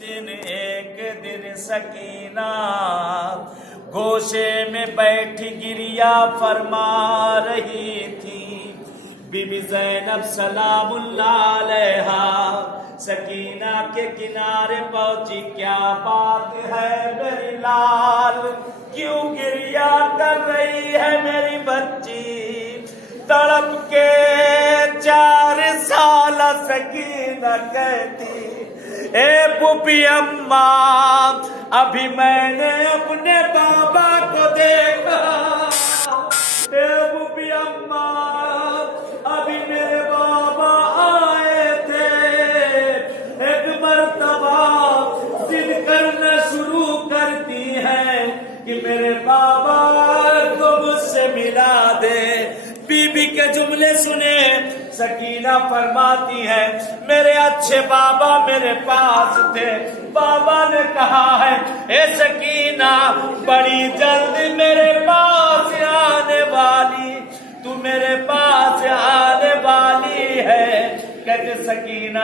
ایک دن سکینہ گوشے میں بیٹھ گریا فرما رہی تھی، بی بی زینب سلام اللہ علیہا سکینہ کے کنارے پہنچی، کیا بات ہے میری لال، کیوں گریا کر رہی ہے میری بچی؟ تڑپ کے 4 سال سکینہ کہتی، اے پھوپھی اماں ابھی میں نے اپنے بابا کو دیکھا، اے پھوپھی اماں ابھی میرے بابا آئے تھے، ایک مرتبہ ضد کرنا شروع کرتی ہیں کہ میرے بابا کو مجھ سے ملا دے۔ بی بی کے جملے سنے سکینہ فرماتی ہے، میرے اچھے بابا میرے پاس تھے، بابا نے کہا ہے اے سکینہ بڑی جلدی